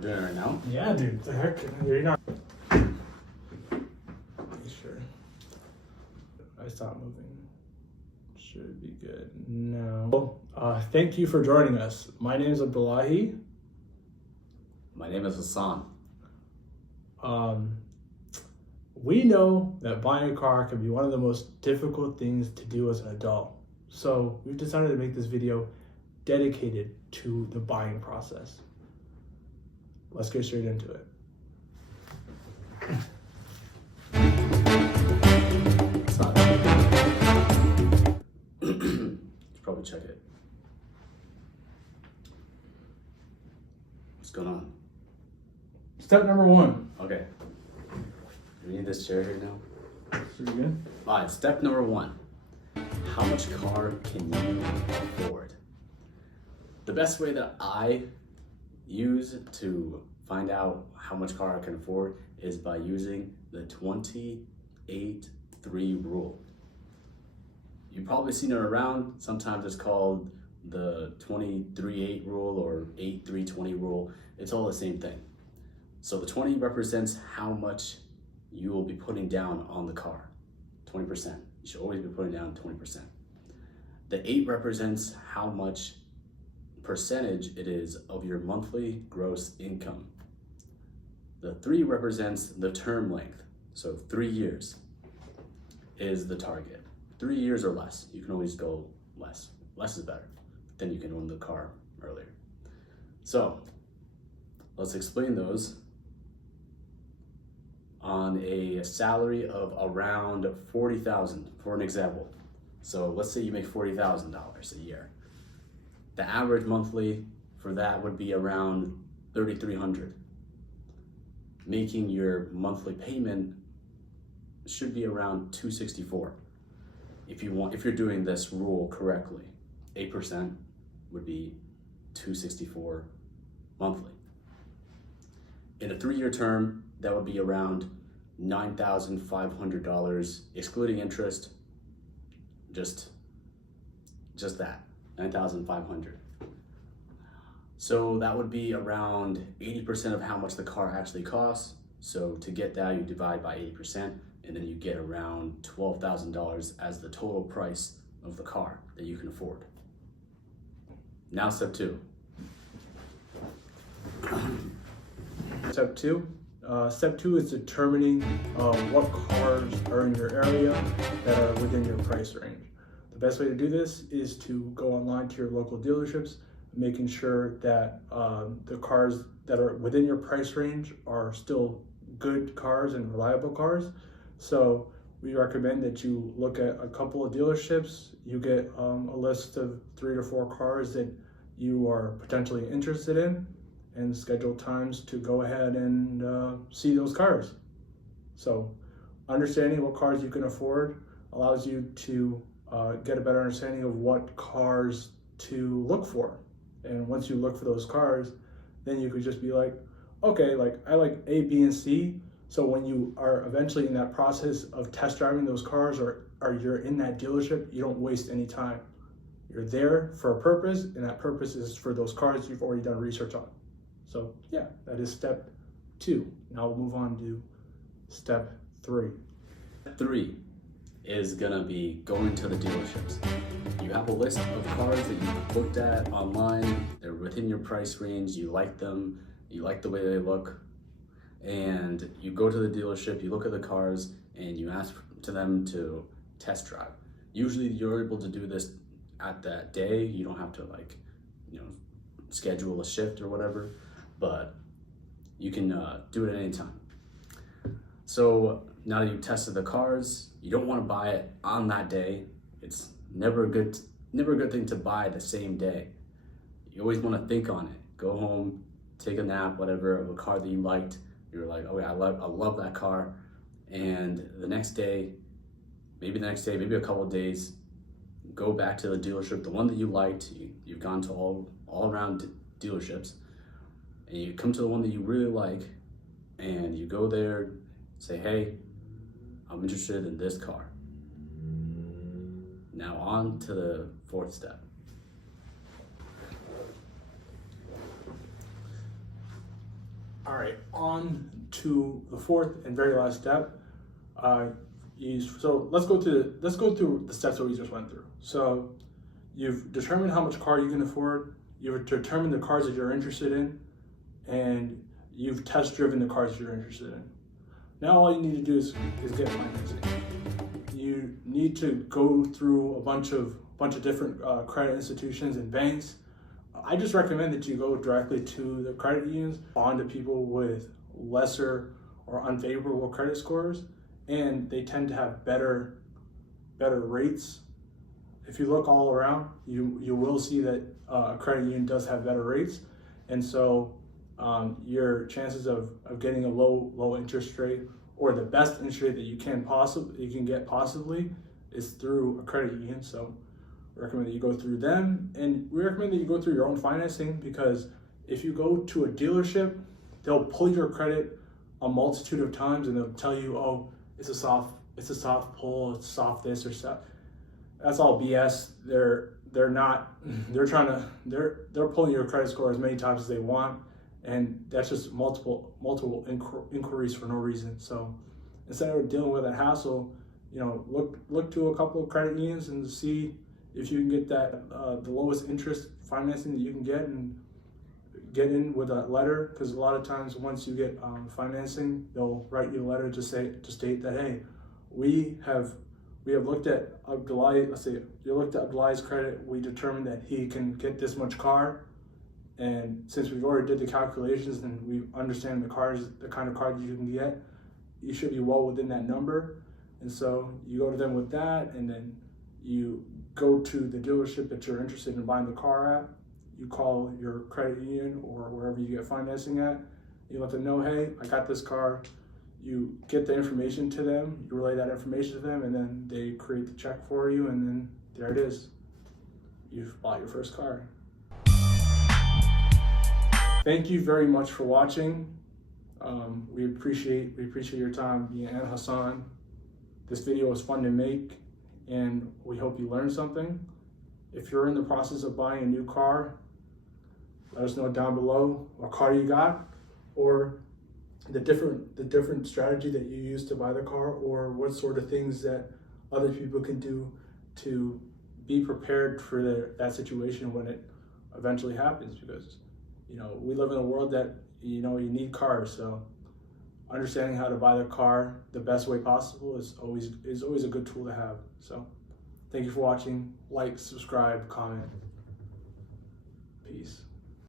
We're doing it right now? Yeah, dude. The heck? You're not. Sure. I stopped moving. Should be good. No. Thank you for joining us. My name is Abdullahi. My name is Hassan. We know that buying a car can be one of the most difficult things to do as an adult. So we've decided to make this video dedicated to the buying process. Let's get straight into it. It's not. You should probably check it. What's going on? Step number one. Okay. Do we need this chair here now? Pretty good. Alright, step number one. How much car can you afford? The best way that I use to find out how much car I can afford is by using the 28-3 rule. You've probably seen it around. Sometimes it's called the 23-8 rule or 8-3-20 rule. It's all the same thing. So the 20 represents how much you will be putting down on the car, 20%. You should always be putting down 20%. The 8 represents how much percentage it is of your monthly gross income. The 3 represents the term length. So 3 years is the target. 3 years or less. You can always go less. Less is better. Then you can own the car earlier. So let's explain those. On a salary of around $40,000, for an example. So let's say you make $40,000 a year. The average monthly for that would be around $3,300. Making your monthly payment should be around $264. If you're doing this rule correctly, 8% would be $264 monthly. In a 3-year term, that would be around $9,500, excluding interest. Just that, $9,500. So that would be around 80% of how much the car actually costs. So to get that, you divide by 80%, and then you get around $12,000 as the total price of the car that you can afford. Now step 2. Step two. Step 2 is determining what cars are in your area that are within your price range. The best way to do this is to go online to your local dealerships, making sure that the cars that are within your price range are still good cars and reliable cars. So we recommend that you look at a couple of dealerships, you get a list of 3 to 4 cars that you are potentially interested in, and schedule times to go ahead and see those cars. So understanding what cars you can afford allows you to get a better understanding of what cars to look for. And once you look for those cars, then you could just be like, okay, like I like A, B, and C. So when you are eventually in that process of test driving those cars, or you're in that dealership, you don't waste any time. You're there for a purpose, and that purpose is for those cars you've already done research on. So yeah, that is step 2. Now we'll move on to step 3. Step 3 is gonna be going to the dealerships. You have a list of cars that you've looked at online, they're within your price range, you like them, you like the way they look, and you go to the dealership, you look at the cars, and you ask to them to test drive. Usually you're able to do this at that day. You don't have to schedule a shift or whatever, but you can do it at any time. So now that you've tested the cars, you don't want to buy it on that day. It's never a good thing to buy the same day. You always want to think on it. Go home, take a nap, whatever, of a car that you liked. You're like, oh yeah, I love that car. And the next day, maybe a couple of days, go back to the dealership, the one that you liked. You've gone to all around dealerships, and you come to the one that you really like, and you go there, say, hey, I'm interested in this car. Now on to the 4th step. All right, on to the fourth and very last step. So let's go through the steps that we just went through. So you've determined how much car you can afford. You've determined the cars that you're interested in, and you've test driven the cars you're interested in. Now all you need to do is get financing. You need to go through a bunch of different credit institutions and banks. I just recommend that you go directly to the credit unions, bond to people with lesser or unfavorable credit scores, and they tend to have better rates. If you look all around, you will see that a credit union does have better rates, and so your chances of getting a low interest rate, or the best interest rate that you can get possibly, is through a credit union. So we recommend that you go through them, and we recommend that you go through your own financing, because if you go to a dealership, they'll pull your credit a multitude of times, and they'll tell you, oh, it's a soft pull, it's soft this or stuff. That's all BS. They're pulling your credit score as many times as they want, and that's just multiple inquiries for no reason. So instead of dealing with a hassle, look to a couple of credit unions and see if you can get that the lowest interest financing that you can get, and get in with a letter, because a lot of times once you get financing, they'll write you a letter to state that, hey, we have looked at Abdullahi. Let's say you looked at Abdullahi's credit. We determined that he can get this much car, and since we've already did the calculations and we understand the kind of car that you can get, you should be well within that number. And so you go to them with that, and then you go to the dealership that you're interested in buying the car at. You call your credit union or wherever you get financing at. You let them know, hey, I got this car. You get the information to them, you relay that information to them, and then they create the check for you, and then there it is. You've bought your first car. Thank you very much for watching. We appreciate your time, me and Hassan. This video was fun to make, and we hope you learned something. If you're in the process of buying a new car, let us know down below what car you got, or the different strategy that you use to buy the car, or what sort of things that other people can do to be prepared for that situation when it eventually happens. Because we live in a world that you need cars, so understanding how to buy the car the best way possible is always a good tool to have. So thank you for watching. Like, subscribe, comment. Peace.